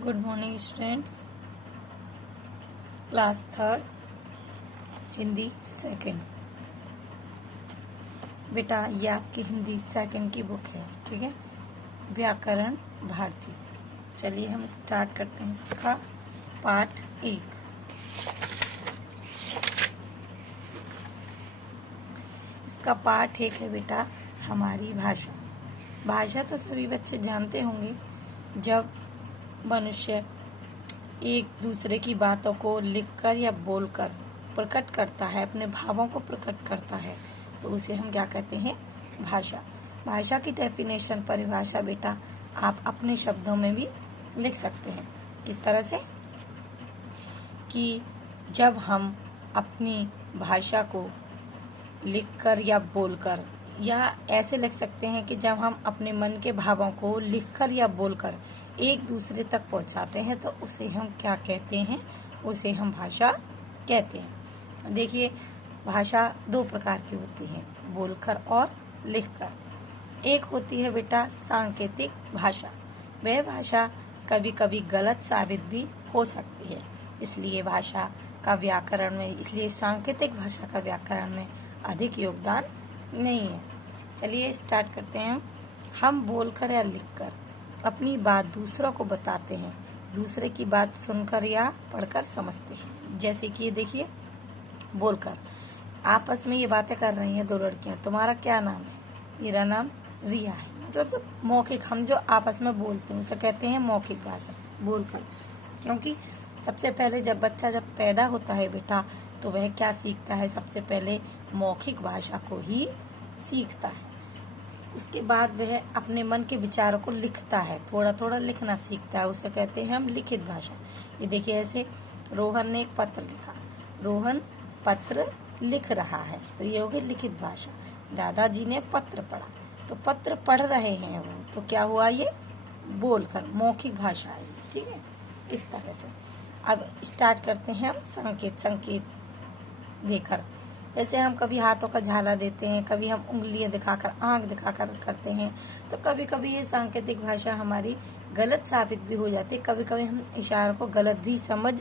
Good morning students. Class third Hindi second. बेटा ये आपकी हिंदी सेकंड की बुक है, ठीक है। व्याकरण भारती। चलिए हम स्टार्ट करते हैं इसका पार्ट 1। इसका पार्ट 1 है बेटा हमारी भाषा। भाषा तो सभी बच्चे जानते होंगे। जब मनुष्य एक दूसरे की बातों को लिखकर या बोलकर प्रकट करता है, अपने भावों को प्रकट करता है, तो उसे हम क्या कहते हैं? भाषा। भाषा की डेफिनेशन, परिभाषा बेटा आप अपने शब्दों में भी लिख सकते हैं। किस तरह से? कि जब हम अपनी भाषा को लिखकर या बोलकर, या ऐसे लिख सकते हैं कि जब हम अपने मन के भावों को लिखकर या बोलकर एक दूसरे तक पहुंचाते हैं, तो उसे हम क्या कहते हैं? उसे हम भाषा कहते हैं। देखिए, भाषा दो प्रकार की होती है, बोलकर और लिखकर। एक होती है बेटा सांकेतिक भाषा। वह भाषा कभी कभी गलत साबित भी हो सकती है, इसलिए भाषा का व्याकरण में, इसलिए सांकेतिक भाषा का व्याकरण में अधिक योगदान नहीं है। चलिए स्टार्ट करते हैं। हम बोलकर या लिखकर अपनी बात दूसरों को बताते हैं, दूसरे की बात सुनकर या पढ़कर समझते हैं। जैसे कि ये देखिए, बोलकर आपस में ये बातें कर रही हैं दो लड़कियां। तुम्हारा क्या नाम है? मेरा नाम रिया है। मतलब जो मौखिक, हम जो आपस में बोलते हैं उसे कहते हैं मौखिक भाषा, बोलकर। क्योंकि सबसे पहले जब बच्चा पैदा होता है बेटा, तो वह क्या सीखता है? सबसे पहले मौखिक भाषा को ही सीखता है। उसके बाद वह अपने मन के विचारों को लिखता है, थोड़ा थोड़ा लिखना सीखता है, उसे कहते हैं हम लिखित भाषा। ये देखिए, ऐसे रोहन ने एक पत्र लिखा, रोहन पत्र लिख रहा है, तो ये होगी लिखित भाषा। दादाजी ने पत्र पढ़ा, तो पत्र पढ़ रहे हैं वो, तो क्या हुआ? ये बोलकर, मौखिक भाषा है, ठीक है। इस तरह से अब स्टार्ट करते हैं हम संकेत देकर। जैसे हम कभी हाथों का झाला देते हैं, कभी हम उंगलियां दिखाकर, आंख दिखाकर करते हैं, तो कभी कभी ये सांकेतिक भाषा हमारी गलत साबित भी हो जाती है। कभी कभी हम इशारों को गलत भी समझ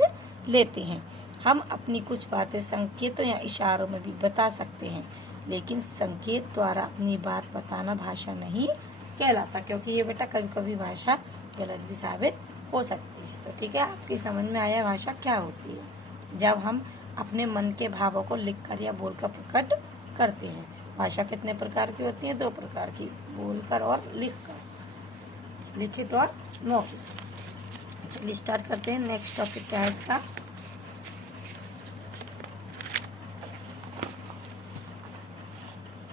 लेते हैं। हम अपनी कुछ बातें संकेतों या इशारों में भी बता सकते हैं, लेकिन संकेत द्वारा अपनी बात बताना भाषा नहीं कहलाता, क्योंकि ये बेटा कभी कभी भाषा गलत भी साबित हो सकती है। तो ठीक है, आपकी समझ में आया भाषा क्या होती है? जब हम अपने मन के भावों को लिखकर या बोलकर प्रकट करते हैं। भाषा कितने प्रकार की होती है? दो प्रकार की, बोलकर और लिखकर, लिखित और मौखिक। चलिए स्टार्ट करते हैं। नेक्स्ट टॉपिक क्या है इसका?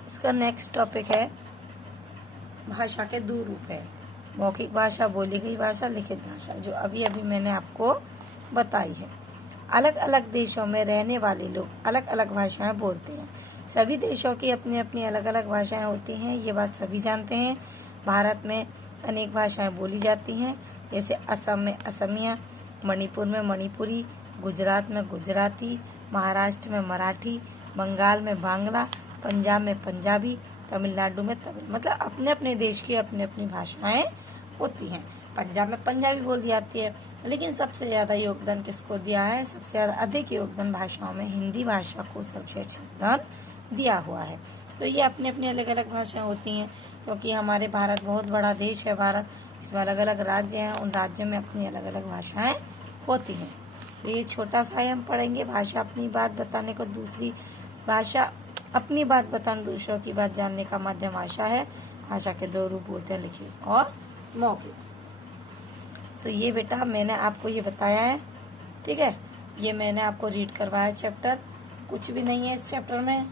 इसका नेक्स्ट टॉपिक है भाषा के दो रूप है, मौखिक भाषा, बोली गई भाषा, लिखित भाषा, जो अभी अभी मैंने आपको बताई है। अलग अलग देशों में रहने वाले लोग अलग अलग भाषाएं बोलते हैं। सभी देशों की अपनी अपनी अलग अलग भाषाएं होती हैं, ये बात सभी जानते हैं। भारत में अनेक भाषाएं बोली जाती हैं, जैसे असम में असमिया, मणिपुर में मणिपुरी, गुजरात में गुजराती, महाराष्ट्र में मराठी, बंगाल में बांग्ला, पंजाब में पंजाबी, तमिलनाडु में तमिल। मतलब अपने अपने देश की अपनी अपनी भाषाएं होती हैं। पंजाब में पंजाबी बोली जाती है, लेकिन सबसे ज़्यादा योगदान किसको दिया है? सबसे ज़्यादा अधिक योगदान भाषाओं में हिंदी भाषा को सबसे अच्छा योगदान दिया हुआ है। तो ये अपनी अपनी अलग अलग भाषाएं होती हैं, क्योंकि हमारे भारत बहुत बड़ा देश है। भारत, इसमें अलग अलग राज्य हैं, उन राज्यों में अपनी अलग अलग भाषाएं होती हैं। तो ये छोटा सा है, हम पढ़ेंगे। भाषा अपनी बात बताने को, दूसरी भाषा अपनी बात बताने, दूसरों की बात जानने का माध्यम भाषा है। भाषा के दो रूप होते हैं, लिखित और मौखिक। तो ये बेटा मैंने आपको ये बताया है, ठीक है। ये मैंने आपको रीड करवाया चैप्टर, कुछ भी नहीं है इस चैप्टर में।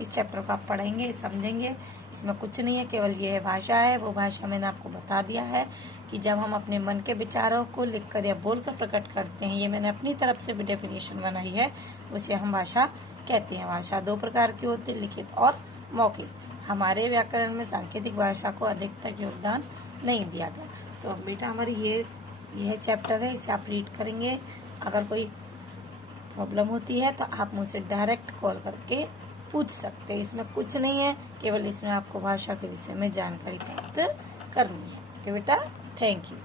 इस चैप्टर को आप पढ़ेंगे, समझेंगे, इसमें कुछ नहीं है, केवल ये है भाषा है। वो भाषा मैंने आपको बता दिया है कि जब हम अपने मन के विचारों को लिखकर या बोलकर प्रकट करते हैं, ये मैंने अपनी तरफ से भी डेफिनेशन बनाई है, उसे हम भाषा कहते हैं। भाषा दो प्रकार की होती है, लिखित और मौखिक। हमारे व्याकरण में सांकेतिक भाषा को अधिक तक योगदान नहीं दिया गया। तो अब बेटा हमारी यह चैप्टर है, इसे आप रीड करेंगे। अगर कोई प्रॉब्लम होती है तो आप मुझसे डायरेक्ट कॉल करके पूछ सकते हैं। इसमें कुछ नहीं है, केवल इसमें आपको भाषा के विषय में जानकारी प्राप्त करनी है। ओके बेटा, थैंक यू।